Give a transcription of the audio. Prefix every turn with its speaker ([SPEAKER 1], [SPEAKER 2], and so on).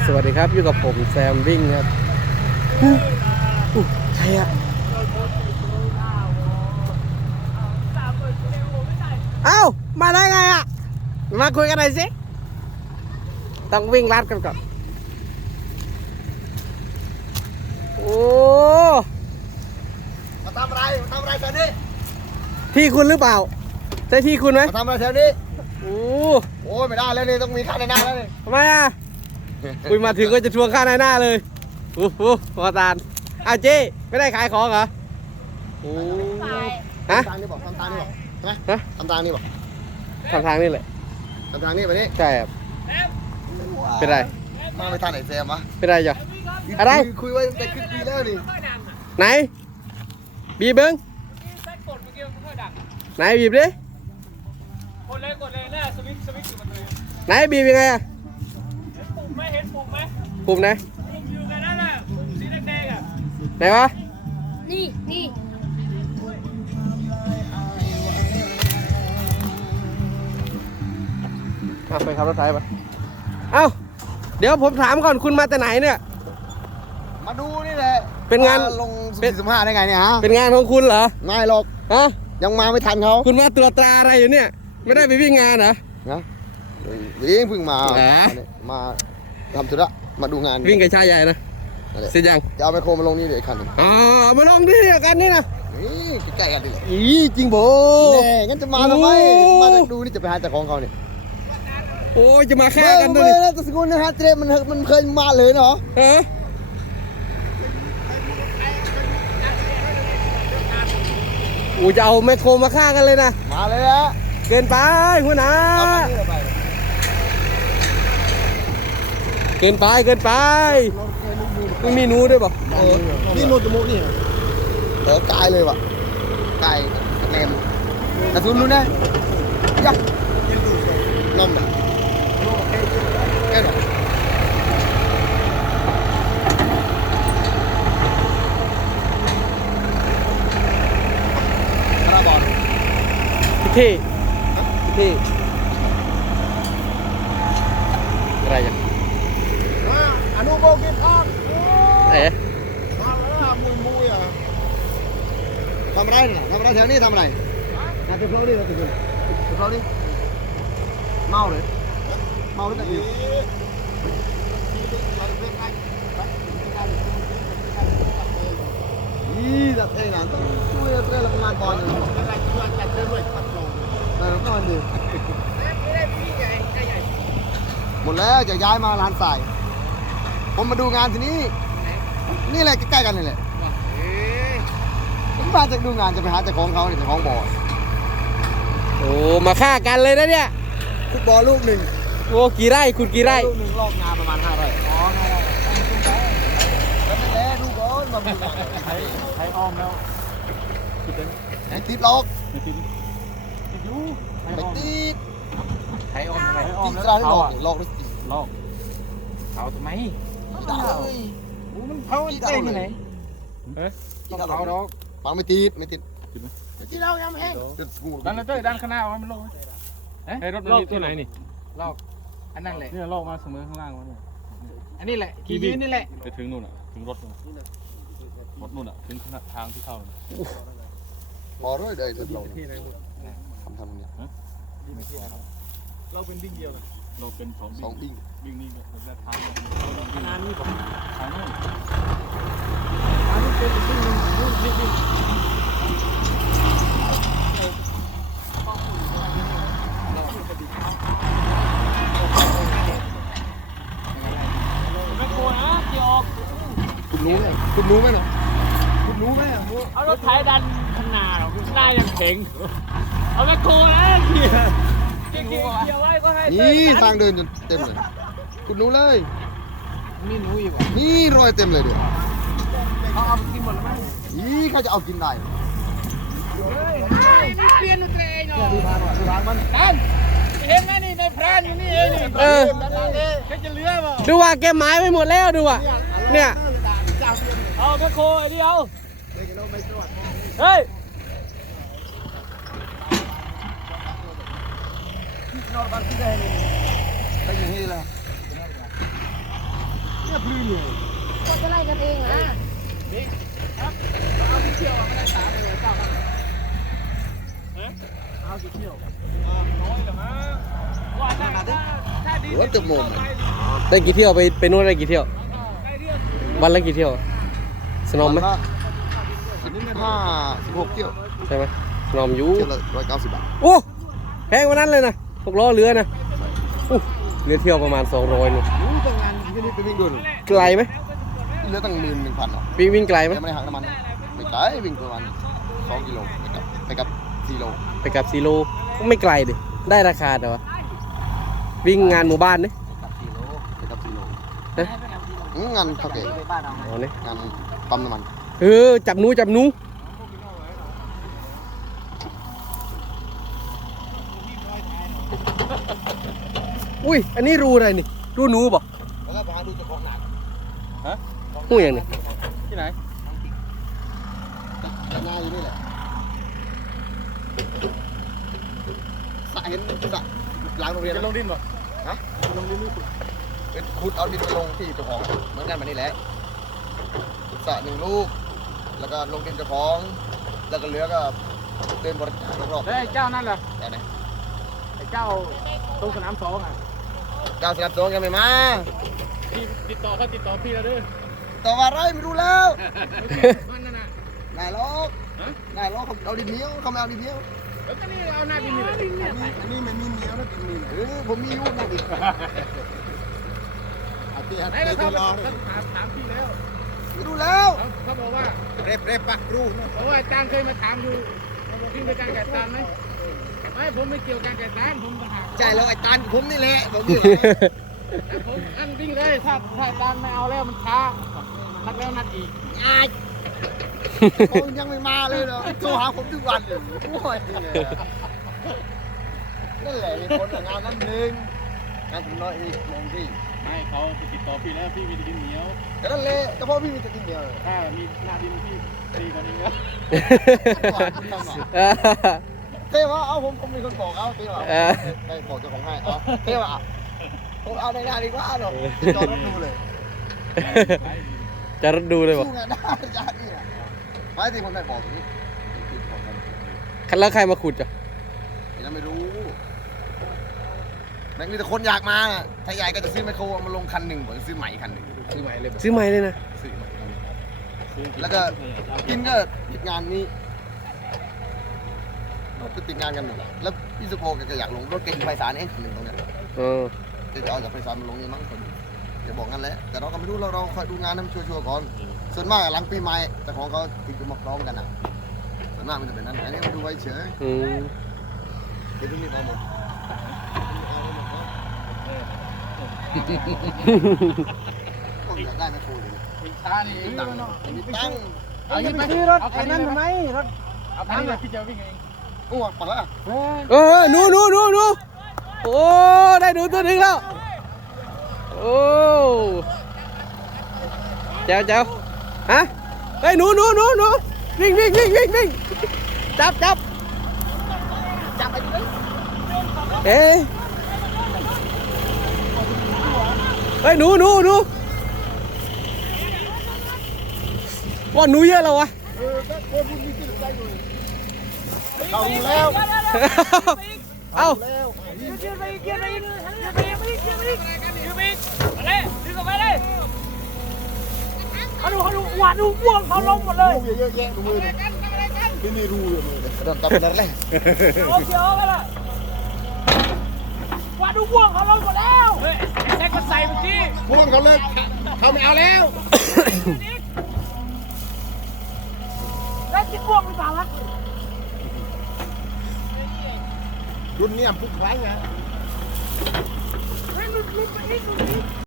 [SPEAKER 1] สวัสดีครับอยู่กับผมแซมวิ่งครับใครอะเอ้ามาได้ไงอะมาคุยกันหน่อยสิต้องวิ่งลัดกันก่อนโอ้
[SPEAKER 2] มาทำอะไรแถวนี้
[SPEAKER 1] ที่คุณหรือเปล่าใช่ที่คุณไหม
[SPEAKER 2] มาทำอะไรแถวนี้
[SPEAKER 1] โอ้
[SPEAKER 2] ยไม่ได้แล้วนี่ต้องมีค่าในหน้าแล้วนี่
[SPEAKER 1] ทำไมอะคุยมาถึงก็จะทวงค่าในหน้าเลยโอ้โหพอตาลอ้าวเจ๊ไม่ได้ขายของเหรอโอ้ฮะ
[SPEAKER 2] ทำทางนี้บอกทำทางนี้บอกใช่ไหม
[SPEAKER 1] ฮะ
[SPEAKER 2] ทำทางนี้บอก
[SPEAKER 1] ทางนี่แหละ
[SPEAKER 2] ทำทางนี้ไปนี่
[SPEAKER 1] ใช่ครับเป็นไร
[SPEAKER 2] มาไม่ทันไหนแซมวะ
[SPEAKER 1] เป็นไรจ้ะอะไร
[SPEAKER 2] คุยไว้ตั้งแต่ครึ่งปีแล้วนี่
[SPEAKER 1] ไหนบีบเบิ้งไหนบีบดิ
[SPEAKER 3] กดเลยน่าสวิตช์อยู่มันเลย
[SPEAKER 1] ไหนบีบยังไงอะ
[SPEAKER 3] เห็นปุ่มไหม
[SPEAKER 1] ปุ่มไหน
[SPEAKER 3] ปุ่มอยู่กันนั่นน่ะปุ่มสีแดงๆอ่ะ
[SPEAKER 1] ไหนวะ
[SPEAKER 4] นี่
[SPEAKER 1] เอาไปขับรถไถไปเอ้าเดี๋ยวผมถามก่อนคุณมาแต่ไหนเนี่ย
[SPEAKER 2] มาดูนี่แหละ
[SPEAKER 1] เป็นงาน
[SPEAKER 2] ลง45ได้ไงเนี่ยฮะ
[SPEAKER 1] เป็นงานของคุณเหรอ
[SPEAKER 2] ไม่หรอก
[SPEAKER 1] ฮะ
[SPEAKER 2] ยังมาไม่ทันเขา
[SPEAKER 1] คุณมาตรวจตราอะไรอยู่เนี่ยไม่ได้ไปวิ่งงานเหรอ
[SPEAKER 2] นะวิ่งเพิ่งมา
[SPEAKER 1] แหม
[SPEAKER 2] มาทำธุระมาดูงาน
[SPEAKER 1] วิ่งกับชายใหญ่นะ
[SPEAKER 2] นั่นแหละ
[SPEAKER 1] เสร็จยัง
[SPEAKER 2] จะเอาไมโครมาลงนี่เดี๋ยวอีกคันหนึง
[SPEAKER 1] อ๋อมาลองดิกันนี่นะ
[SPEAKER 2] นี่ใกล้ๆกันดิ
[SPEAKER 1] อีจริงโบ
[SPEAKER 2] แน่งั้นจะมาทำไม
[SPEAKER 1] โอ้
[SPEAKER 2] มาจากดูนี่จะไปหาเจ้าของเขาเนี่ย
[SPEAKER 1] โอ้ยจะมาฆ่ากันด้
[SPEAKER 2] เบ
[SPEAKER 1] วย
[SPEAKER 2] อ
[SPEAKER 1] นี่
[SPEAKER 2] ร์นะตะสกุลนะฮะเจมันเคยมาเลยเนาะ
[SPEAKER 1] ฮะโอ้จะเอาแมคโครมาฆ่ากันเลยนะ
[SPEAKER 2] มาเลยฮะ
[SPEAKER 1] เกินไปหัวหน้า
[SPEAKER 2] เอาไปนี่เลยไป
[SPEAKER 1] เกินไปมันมีหนูด้วยป่ะ
[SPEAKER 2] นี่โนจมูกนี่กายเลยว่ะกายแนมตะสกุลรู้นะยักนมน่ะแค่หรอคาราบอล
[SPEAKER 1] พี่อะไรกัน
[SPEAKER 2] อนุโบกิทอน
[SPEAKER 1] เอ๊ะ
[SPEAKER 2] มาแล้วมุยอ่ะทำอะไรน่ะทำอะไรแถวนี้ทำอะไรนาทีโฟล์ดินาทีโฟล์ดิเมาเลยเมาหรือเปล่ายี่จัดเองนะต้องช่วยเรื่องทำงานก่อนเลยจัดเรื่องด้วยปัดลงแล้วก็ดีหมดแล้วจะย้ายมาร้านสายผมมาดูงานทีนี้นี่แหละใกล้ๆกันนี่แหละผมมาจากดูงานจะไปหาเจ้าของเขาเนี่ยเจ้าของบ่อ
[SPEAKER 1] โอ้มาฆ่ากันเลยนะเนี่ย
[SPEAKER 2] ฟุตบอลลูกหนึ่ง
[SPEAKER 1] โอ้กี่ไร่คุณกี่ไร่
[SPEAKER 2] ลูกหนึ่งลอกงานประมาณ5 ไร่อ๋อ5 ไร่แล้วไม่แล้ลูกบอลมาดูงานใช้อ้อมแล้วติดล็อกไม่ติด
[SPEAKER 3] ใช้ออมอะไร
[SPEAKER 2] ติดสลายล็อกล็อกไม่ติด
[SPEAKER 3] ลอกเขาทำไม
[SPEAKER 2] ดาว
[SPEAKER 3] มันเผาเต้ที่ไหนต้องเผาดอก
[SPEAKER 2] ฟังไม่ติดที่เรายังแห้ง
[SPEAKER 3] ดันเต้ด้านข้างหน้ามันลงไอ้รถมันที่ไหนนี่ลอกอันนั้นแหละ
[SPEAKER 5] นี่ลอกมาเสมอข้างล่างวะเนี่ย
[SPEAKER 3] อันนี้แหละขี่ยืนนี่แหละ
[SPEAKER 5] ไปถึงนู่นอ่ะ ถึงรถนู่นรถนู่นอ่ะ ถึงทางที่เข้าเลย
[SPEAKER 2] พอด้วยเลยเราทำเนี่ย
[SPEAKER 5] เราเป็นวิ่งเดียวนะเราเป็นสอง
[SPEAKER 2] สอง
[SPEAKER 5] วิ่ง
[SPEAKER 2] ปิ้ง
[SPEAKER 5] วิ่งนี่ก็จะทาง
[SPEAKER 3] งานนี้ผม
[SPEAKER 5] ทางนู่น
[SPEAKER 3] อันนี้เป็นวิ่งวิ่งไม่กลัวนะเกี่ยว
[SPEAKER 2] คุณรู้ไหมคุณรู้ไหมเนาะคุณรู้ไหมอ่ะ
[SPEAKER 3] เอารถไถดันข้างหน้าหรอกหน้ายังแข็งเอาไม่กลัวนะเกี่ยวไว้ก็ให้
[SPEAKER 2] นี่ทางเดินจนเต็มเลยคุณรู้เลย
[SPEAKER 3] นี่หนูอีก
[SPEAKER 2] นี่รอยเต็มเลยเดี๋ยว
[SPEAKER 3] เขาเอาไปกินหมดแล้วมั้ง
[SPEAKER 2] นี่เขาจะเอากินได้
[SPEAKER 3] นี่เปลี่ยนตัวเองเนาะ
[SPEAKER 2] ดูทางมัน
[SPEAKER 3] นั่นเห็นไหมนี่ในพรานอยู่นี่เองนี่
[SPEAKER 1] เออ
[SPEAKER 3] แค่จะเลื้อเปล่า
[SPEAKER 1] ดูว่าแกหมายไปหมดแล้วดูอ่ะเนี่ย
[SPEAKER 3] เอาแม่โคไอ้เดียวเฮ้ย
[SPEAKER 2] นอนบ้านที่ได้เลยไปอย่างนี้เลยกระพือเลย
[SPEAKER 4] ก็จะไล่กันเองนะ
[SPEAKER 3] เอาที่เที่ยวไม่ได้สามเลยเจ้าครับเอาที่เที่ยวน้อยเหรอฮะว่าถ้าดี
[SPEAKER 2] หัวตึกมุม
[SPEAKER 1] ได้กี่เที่ยวไปนู่นได้กี่เที่ยว วันละกี่เที่ยว สนอมไหม
[SPEAKER 2] 16 เที่ยว
[SPEAKER 1] ใช่ไหมสนอมอยู่
[SPEAKER 2] เที่ยวละ190 บาท
[SPEAKER 1] โอ้แพงกว่านั้นเลยนะ6 ล้อเรือนะอู้เรือเที่ยวประมาณ200นึง
[SPEAKER 2] ตั้งงานที่นี่ไปวิ่งด้วย
[SPEAKER 1] ไกลไหม
[SPEAKER 2] เหลือตั้ง11,000อ่ะ
[SPEAKER 1] วิ่งไกลไหม
[SPEAKER 2] ยังไม่ได้หักน้ำมันนะไม่ไกลวิ่งประมาณ2 กิโลไปกับ4 โล
[SPEAKER 1] ไปกับซีโร่ไม่ไกลดิได้ราคาแต่ว่าวิ่งงานหมู่บ้านนี่
[SPEAKER 2] ไปกับ4 โล
[SPEAKER 1] นะ
[SPEAKER 2] งานเท่าแก่
[SPEAKER 1] อ๋อนี่
[SPEAKER 2] งานปั๊มน้ำมัน
[SPEAKER 1] จับหนูอุ้ยอันนี้รูอะไรนี่รูหนูบอก
[SPEAKER 2] แล้วก็พาดูเจ้าของหนัก
[SPEAKER 1] หูอย่างนี้
[SPEAKER 5] ที่ไหน
[SPEAKER 2] หน้าอยู่นี่แหละสระเห็นสระหลังโรงเรียน
[SPEAKER 5] จะลงดินป่ะ
[SPEAKER 2] ฮะลงดินนี่เป็นขุดเอาดินไปลงที่เจ้าของเหมือนกันมานี่แหละสระ1 ลูก แล้วก็ลงดินเจ้าของ แล้วก็เหลือก็เดินบริจาครอบ
[SPEAKER 3] แล้วไอ้เจ้านั่นล่ะ
[SPEAKER 2] ๆแต่ไหน
[SPEAKER 3] ไอ้เจ้าตรงสนาม2อ่ะ
[SPEAKER 2] เจ้าสนับสนุนกันไหมมา
[SPEAKER 3] พี่ติดต่อพี่แล้วด้วย
[SPEAKER 2] ต่อว่าไรไม่รู้แล้ว
[SPEAKER 3] มันนั่นน่ะ
[SPEAKER 2] นายล็อกนายล็อกเขาเอาดินเหนียวเขาไม่เอาดินเหนียว
[SPEAKER 3] แล้วก็นี่เอาหน้าดินนี่แหละ
[SPEAKER 2] อันนี้มันมีเหนียวนะดินเหนียวผมมีอยู่นะดิอาเตี้ย
[SPEAKER 3] ไหนเราเข้าไปถามพี่แล้ว
[SPEAKER 2] ไม่รู้แล้ว
[SPEAKER 3] เขาบอกว่า
[SPEAKER 2] เร็บปักรู้นะ
[SPEAKER 3] เพราะว่าอาจารย์เคยมาถามอยู่เขาบอกพี่เป็นการแก่ตามไหมไม่ผมไม่เกี่ยวกับการแก่ตามผมต่างหาก
[SPEAKER 2] ใช่แล้วไอ้ตาลผมนี่แหละผมนี่
[SPEAKER 3] แต่ผมอันวิ่งเลยถ้าอาจารย์ไม่เอาแล้วมันช้านัดแล้วนัดอีก
[SPEAKER 2] ผมยังไม่มาเลยเนาะโทรหาผมทุกวันเลยโอ้ยนั่นแหละมีคนงานนั้นหนึ่งงานถึงน้อยอีกมองที่
[SPEAKER 3] ไม่เขาติดต่อพี่แล้วพี่มีดินเหนียว
[SPEAKER 2] แต่นั่นแหละก็เพราะพี่มีแต่ดินเหนียวเลย
[SPEAKER 3] ถ้ามีหน้าดินพี่ดีกว่านี้แล้ว
[SPEAKER 2] เท่ว่าเอาผมมีคนบอกเอาเท่ว่าได้บอกเจ้าของให้เอาเท่ว่าผมเอาในงานดีกว่าเนาะจอดรถดูเลย
[SPEAKER 1] จะรถดูเลยบอก
[SPEAKER 2] สู้งานได้ยากนี่แหละไม่ที่ผมได้บอกตรงนี้
[SPEAKER 1] แล้วใครมาขุดจ้ะ
[SPEAKER 2] ยังไม่รู้แม่งมีแต่คนอยากมาน่ะถ้าใหญ่ก็จะซื้อไมโครมาลงคันหนึ่งผมจะซื้อใหม่คันหนึ่งซื้อใหม่เลย
[SPEAKER 1] ซื้อใหม่เลยนะ
[SPEAKER 2] ซื้อใหม่แล้วก็กินก็ติดงานนี้ก็ติดงานกันหมดแล้วพี่สุโภก็อยากลงรถเก๋งไฟสารเองคันหนึ่งตรงเนี้ย จะเอาจากไฟฟ้ามาลงนี่มั้งคนจะบอกงั้นแหละแต่เราก็ไม่รู้เราคอยดูงานให้มันชัวร์ๆก่อนส่วนมากหลังปีใหม่แต่ของเขาติดจะมาพร้อมกันอ่ะส่วนมากมันจะเป็นนั้นอันนี้มาดูไว้เฉยเดี๋ยวพรุ่งนี้เอาหมดผมอยากได้ไม่โคเลย
[SPEAKER 3] มีช้านี่
[SPEAKER 2] มีตังค์มีตังค์
[SPEAKER 3] เอาไปซื้อรถไอ้นั่นทำไมรถเอาคันนี้พี่จะวิ่งเอง
[SPEAKER 2] โอ้ปังละ
[SPEAKER 1] หนูโอ้ได้หนูตัวหนึ่งแล้วโอ้เจ้าฮะเฮ้ยหนูวิ่งจับไปดิเฮ้ยหนูว่าหนูเยอะแล้ววะ
[SPEAKER 2] เขารู้แล้ว
[SPEAKER 1] เอ้า
[SPEAKER 4] เขาดูหวานดูบ่วงเขาลงหมดเลย
[SPEAKER 2] รูเยอะแยะดูมือที่นี่รูเลยมือโดนตับนั่นแหละ
[SPEAKER 4] โอเคกันละหวานดูบ่วงเขาลงหมดแล้ว
[SPEAKER 3] เฮ้ยแท็กก็ใส่เมื่อกี้
[SPEAKER 2] พวกเขาเลยเขาไม่เอาแล้ว
[SPEAKER 4] ได้กินบ่วงหรือเปล่าล่ะ
[SPEAKER 2] รุ่นนี้ปุ๊บไว้ไง
[SPEAKER 4] เฮ้ยลุ้นไปอีก